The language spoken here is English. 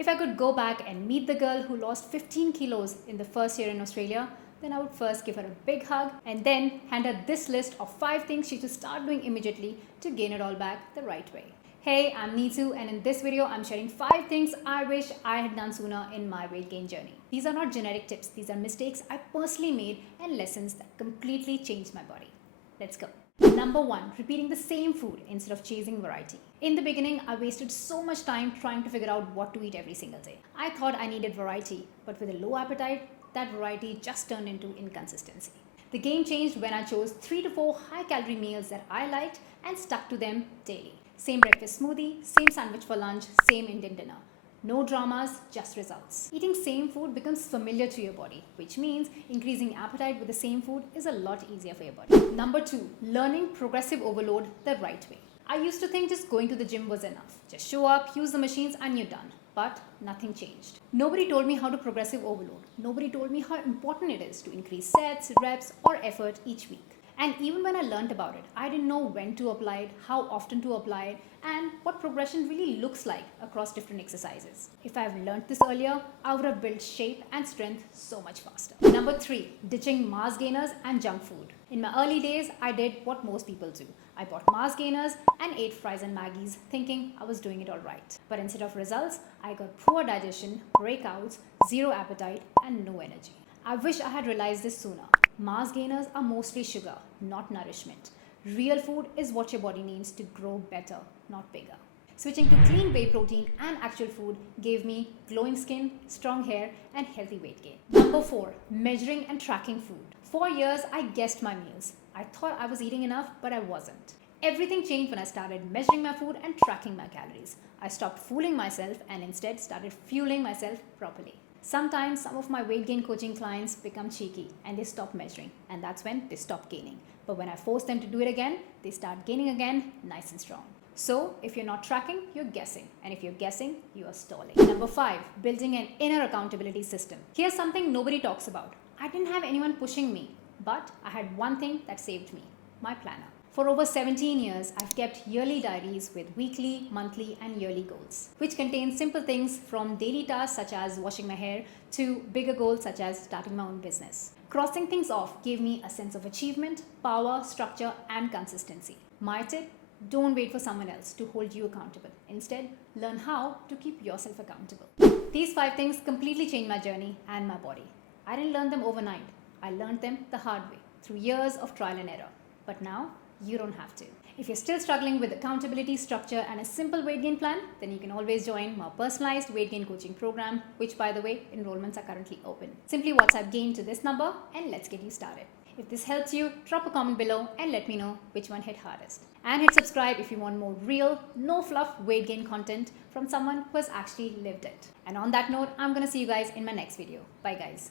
If I could go back and meet the girl who lost 15 kilos in the first year in Australia, then I would first give her a big hug and then hand her this list of 5 things she should start doing immediately to gain it all back the right way. Hey, I'm Neetu, and in this video, I'm sharing 5 things I wish I had done sooner in my weight gain journey. These are not generic tips, these are mistakes I personally made and lessons that completely changed my body. Let's go. Number 1, repeating the same food instead of chasing variety. In the beginning, I wasted so much time trying to figure out what to eat every single day. I thought I needed variety, but with a low appetite, that variety just turned into inconsistency. The game changed when I chose 3 to 4 high-calorie meals that I liked and stuck to them daily. Same breakfast smoothie, same sandwich for lunch, same Indian dinner. No dramas, just results. Eating same food becomes familiar to your body, which means increasing appetite with the same food is a lot easier for your body. Number 2, learning progressive overload the right way. I used to think just going to the gym was enough. Just show up, use the machines, and you're done. But nothing changed. Nobody told me how to progressive overload. Nobody told me how important it is to increase sets, reps, or effort each week. And even when I learned about it, I didn't know when to apply it, how often to apply it, and what progression really looks like across different exercises. If I had learned this earlier, I would have built shape and strength so much faster. Number 3, ditching mass gainers and junk food. In my early days, I did what most people do. I bought mass gainers and ate fries and Maggies thinking I was doing it all right. But instead of results, I got poor digestion, breakouts, zero appetite, and no energy. I wish I had realized this sooner. Mass gainers are mostly sugar, not nourishment. Real food is what your body needs to grow better, not bigger. Switching to clean whey protein and actual food gave me glowing skin, strong hair, and healthy weight gain. Number 4, measuring and tracking food. For years, I guessed my meals. I thought I was eating enough, but I wasn't. Everything changed when I started measuring my food and tracking my calories. I stopped fooling myself and instead started fueling myself properly. Sometimes some of my weight gain coaching clients become cheeky and they stop measuring, and that's when they stop gaining. But when I force them to do it again, they start gaining again, nice and strong. So if you're not tracking, you're guessing. And if you're guessing, you are stalling. Number 5, building an inner accountability system. Here's something nobody talks about. I didn't have anyone pushing me, but I had one thing that saved me, my planner. For over 17 years, I've kept yearly diaries with weekly, monthly, and yearly goals, which contain simple things from daily tasks such as washing my hair to bigger goals such as starting my own business. Crossing things off gave me a sense of achievement, power, structure, and consistency. My tip: don't wait for someone else to hold you accountable. Instead, learn how to keep yourself accountable. These 5 things completely changed my journey and my body. I didn't learn them overnight. I learned them the hard way, through years of trial and error. But now, you don't have to. If you're still struggling with accountability, structure, and a simple weight gain plan, then you can always join my personalized weight gain coaching program, which, by the way, enrollments are currently open. Simply WhatsApp GAIN to this number and let's get you started. If this helps you, drop a comment below and let me know which one hit hardest. And hit subscribe if you want more real, no fluff weight gain content from someone who has actually lived it. And on that note, I'm gonna see you guys in my next video. Bye guys.